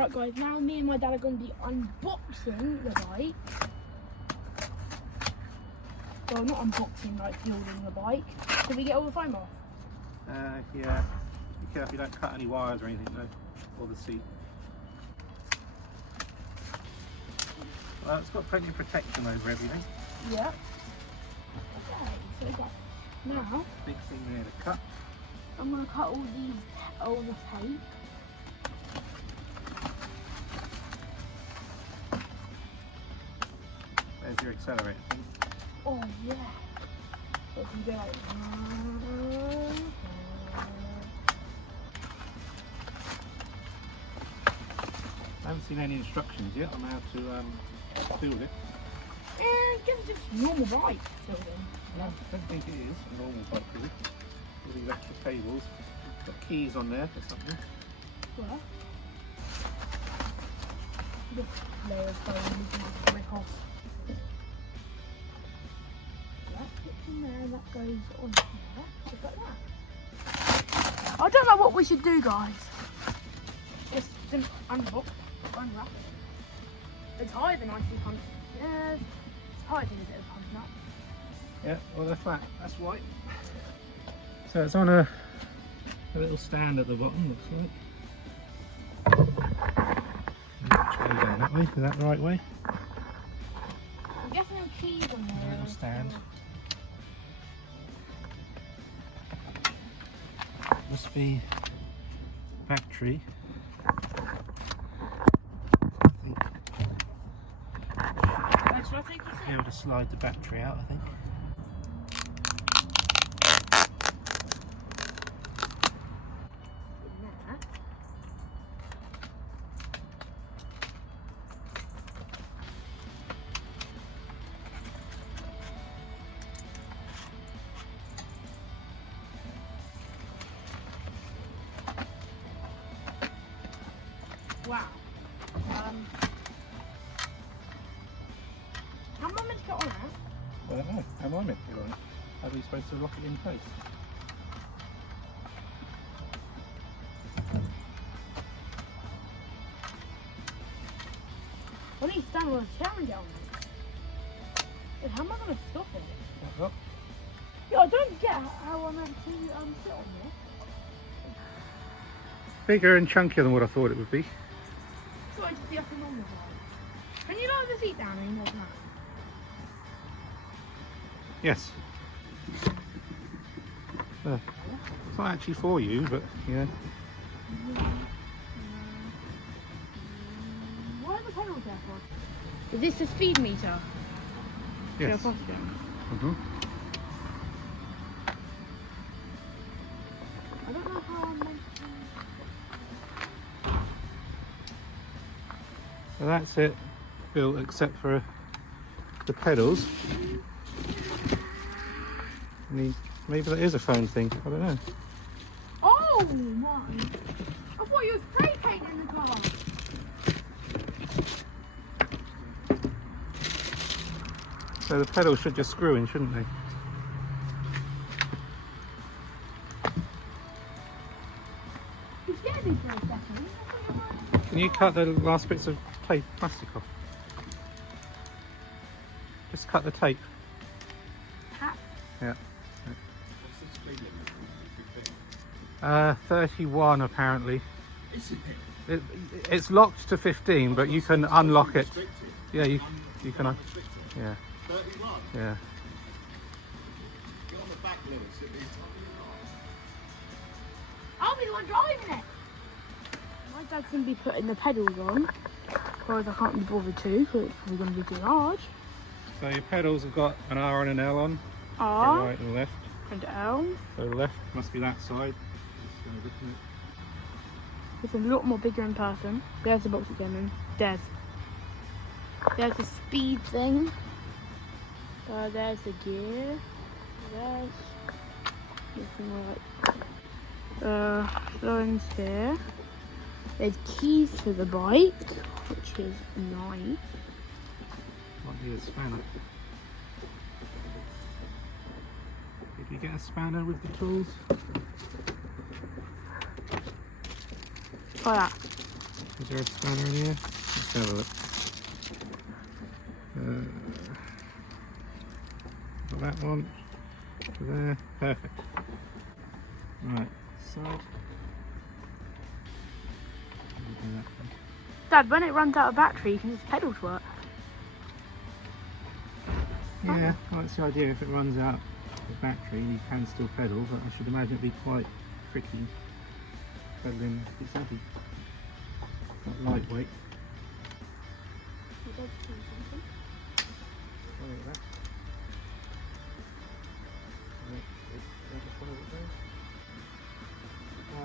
Right guys, now me and my dad are going to be unboxing the bike. Well, not unboxing, like building the bike. Did we get all the foam off? Yeah. Be careful you don't cut any wires or anything though, or the seat. Well, it's got plenty of protection over everything. Yeah. Okay, so we've got now. Big thing there to cut. I'm going to cut all the tape. There's your accelerator thing. Oh yeah. So if you go like, I haven't seen any instructions yet on how to build it. just normal bike building. No, I don't think it is a normal bike build. All these extra cables. Got keys on there for something. What? This layer of foam we can just rip off. That fits in there, that goes on here, just like that. I don't know what we should do, guys. Just unbox, unwrap it. It's higher than I see pumped. Yeah, it's higher than a bit of pumped up. Yeah, well they're flat. That's white. So it's on a little stand at the bottom, looks like. Try down that way. Is that the right way? I'm guessing there are keys on there. Little stand. Must be battery. Should I take this Be able to slide the battery out, I think. Wow. How am I meant to get on that? I don't know. How am I meant to get on it? How are we supposed to lock it in place? I need to stand on a chair and get on it. Wait, how am I going to stop it? Well, Yeah, I don't get how I'm meant to sit on this. bigger and chunkier than what I thought it would be. I thought it'd just be up and on the side. Can you lower the seat down any more than that? Yes. It's not actually for you, but yeah. What are the pedals there for? Is this the speed meter? Yes. Mm-hmm. I don't know how I'm meant to... So that's it built except for the pedals. Maybe that is a phone thing, I don't know. Oh my! I thought you were spray painting the car. So the pedals should just screw in, shouldn't they? You scared me for a second. I thought you were... Can you cut the last bits of tape, plastic off? Just cut the tape. Hat. Yeah. 31 apparently. It's locked to 15, but you can unlock it. Yeah, you can. Yeah. 31? Yeah. Get on the back, Lewis. I'll be the one driving it. My dad's going to be putting the pedals on, because I can't be bothered to, because it's probably going to be too large. So your pedals have got an R and an L on. R The right and left. and L. So the left must be that side. It's a lot more bigger in person. There's the box again, and there's the speed thing. There's the gear. There's this thing like lines here. There's keys for the bike, which is nice. Might be a spanner. Did we get a spanner with the tools? Try that. Is there a spanner in here? Let's have a look. Got that one. To there. Perfect. Right, side. Dad, when it runs out of battery, you can just pedal to it. Yeah, well, that's the idea. If it runs out of battery, you can still pedal, but I should imagine it'd be quite tricky pedaling. It's heavy, not lightweight. It does do something. Sorry about that.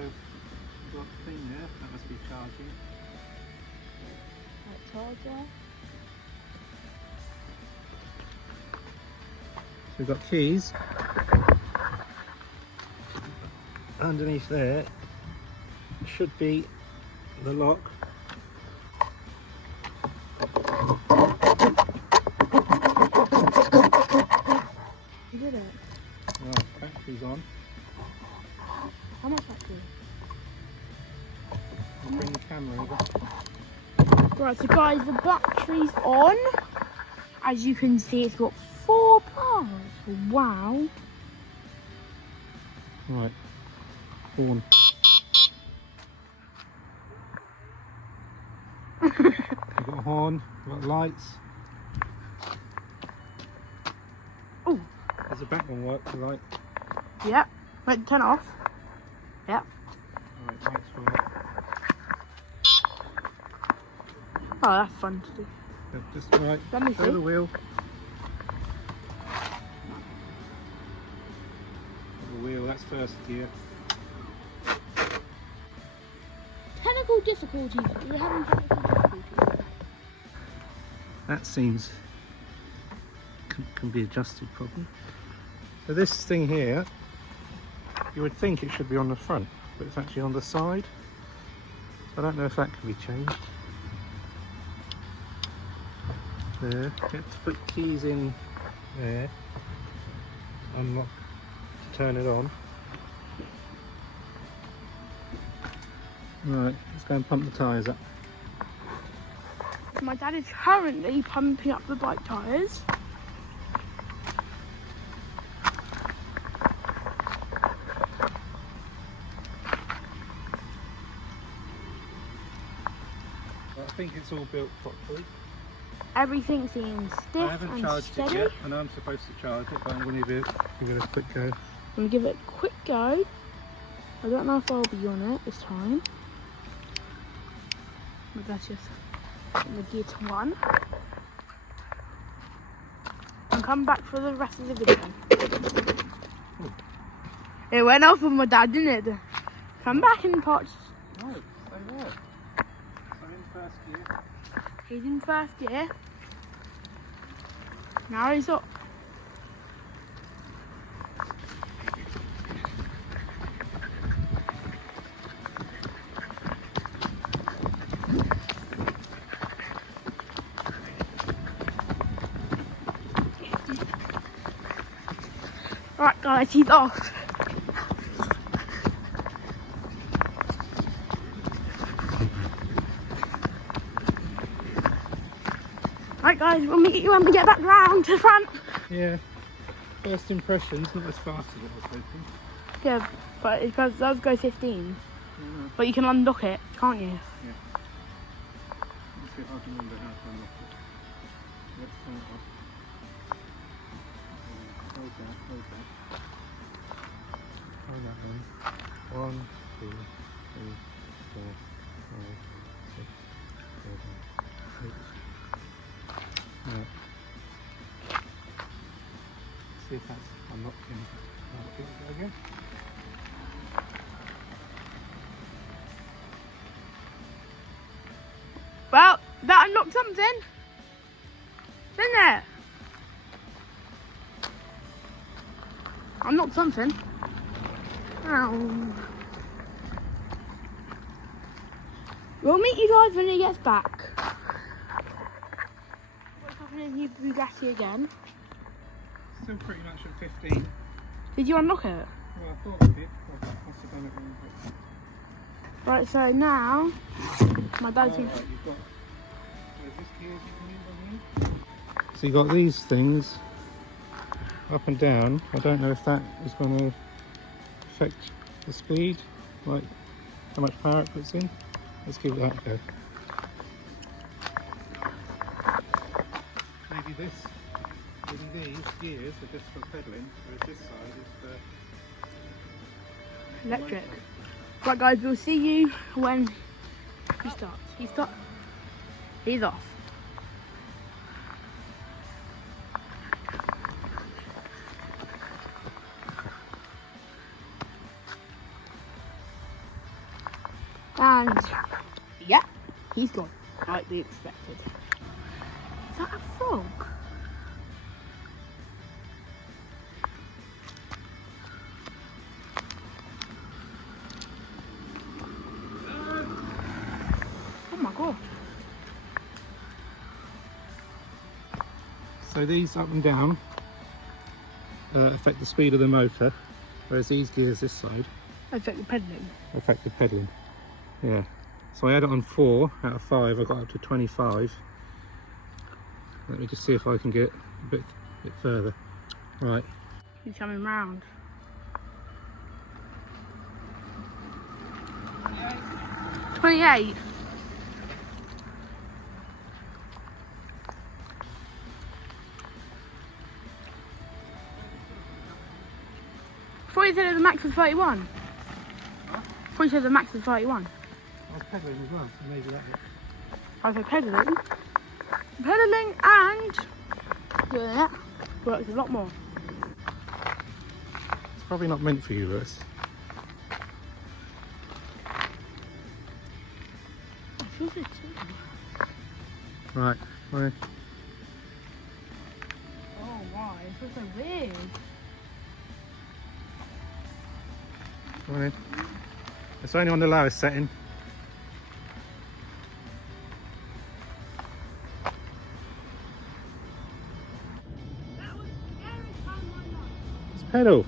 You've got the thing there, that must be charging. That charger. So we've got keys. Underneath there should be the lock. You did it. Right, battery's on. How much battery? I'll bring the camera over. Right, so guys, the battery's on. As you can see, it's got 4 bars. Wow. Right, horn. We've got a horn, we've got lights. Oh. There's a back one work, the light. Yep. Wait, turn it off. Yep. Right, lights work. Oh, that's fun to do. Yep, just right, Let me show see. the wheel. The wheel, that's first gear. Technical difficulties. We're having technical difficulties. That seems can be adjusted probably. So this thing here, you would think it should be on the front, but it's actually on the side. So I don't know if that can be changed. There, you have to put keys in there, unlock to turn it on. Right, let's go and pump the tyres up. My dad is currently pumping up the bike tyres. I think it's all built properly. Everything seems stiff I haven't and charged steady. it yet. I know I'm supposed to charge it, but I'm going to give it a quick go. I'm going to give it a quick go. I don't know if I'll be on it this time. But that's just the gear to 1. And come back for the rest of the video. It went off with my dad, didn't it? Come back in parts. Right, stay there. I'm in first gear. He's in first gear. Now he's up. Right guys, he's off. Right guys, we'll meet you when we get back round to the front. Yeah. First impressions, not as fast as I was hoping. Yeah, but it does go 15. Yeah. But you can unlock it, can't you? Yeah. Let's see if I can remember how to unlock it. Let's turn it off. Hold that, hold that. Hold that one. 1, 2, 3, 4, 5, 6, 7, 8. Right. See if that's unlocked in. Give it a go again. Well, that unlocked something. Isn't there? Unlocked something. Ow. We'll meet you guys when he gets back. What's happening in the Bugatti again? Still pretty much at 15. Did you unlock it? Well, I thought I did. I must have done it wrong. Right, so now my dad's going So you got these things up and down. I don't know if that is going to affect the speed, like how much power it puts in. Let's give that a go. Maybe these gears are just for pedalling, whereas this side is for electric. Right guys, we'll see you when he starts. He's off. And yeah, he's gone, like we expected. Is that a frog? Oh my god. So these up and down affect the speed of the motor, whereas these gears this side Affect the pedalling. affect the pedalling. Yeah. So I had it on 4 out of 5. I got up to 25. Let me just see if I can get a bit further. Right. He's coming round. 28. I thought you said the max was 31. Huh? I thought you said the max was 31. I was pedalling as well, so maybe that it. I said pedalling. Pedalling and doing it works a lot more. It's probably not meant for you, Lewis. I feel it too. Right. Right. Oh wow, it feels so weird. Come on in. It's only on the lowest setting. That was every time I know. It's pedal.